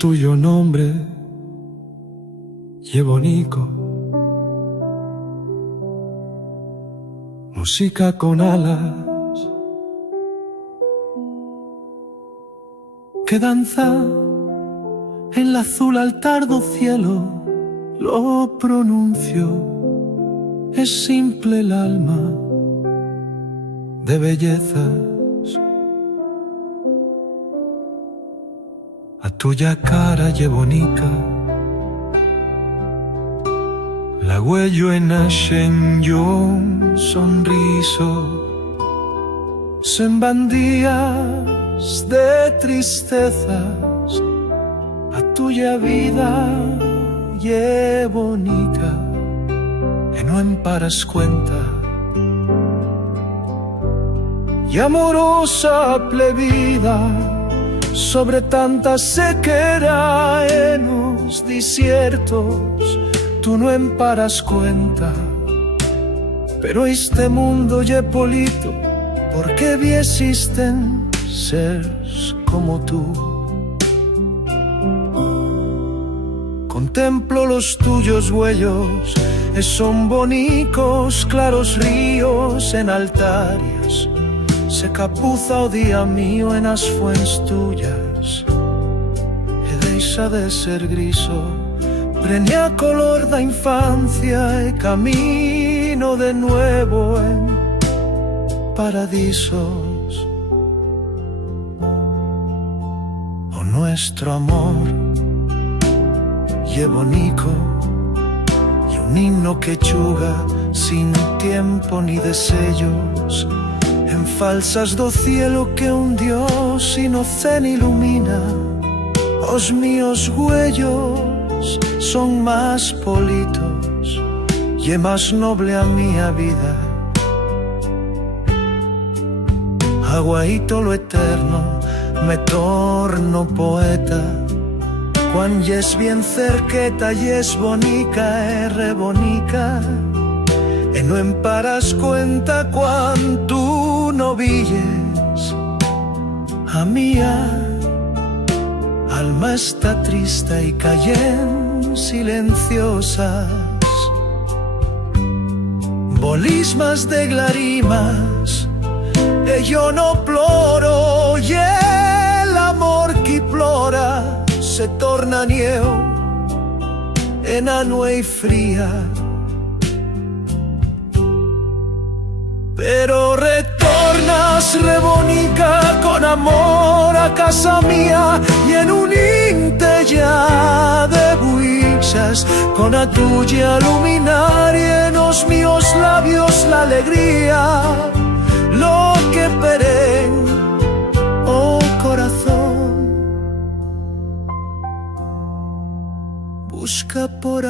tuyo nombre Jebonico, música con alas que danza en el azul altar do cielo. Lo pronuncio, es simple el alma de bellezas. A tuya cara Jebonico, la huello en Ashen yo un sonriso, sembran días de tristezas. A tuya vida Jebonico, que no emparas cuenta, y amorosa plebida sobre tanta sequera en los desiertos. Tú no emparas cuenta, pero este mundo ye polito, porque vi existen seres como tú. Contemplo los tuyos huellos, son bonicos, claros ríos en altarias. Se capuza o día mío en as fuentes tuyas, e deixa de ser griso. Preña color da infancia e camino de nuevo en paradisos. Oh, nuestro amor Jebonico, y un himno que chuga sin tiempo ni desellos, en falsas do cielo que un Dios inocente ilumina. Os míos huellos son más politos, y más noble a mía vida. Aguaito lo eterno, me torno poeta, cuan yes bien cerqueta, yes bonica, re bonica, e no emparas cuenta cuan tú no villes. A mía alma está triste y cayen silenciosas bolismas de glarimas, e yo no ploro, y el amor que plora se torna nieu, enano y fría. Pero retornas rebonica con amor a casa mía, y en un inte ya de buixas, con a tuya luminar y en los míos labios la alegría. Lo que peren, oh corazón, busca por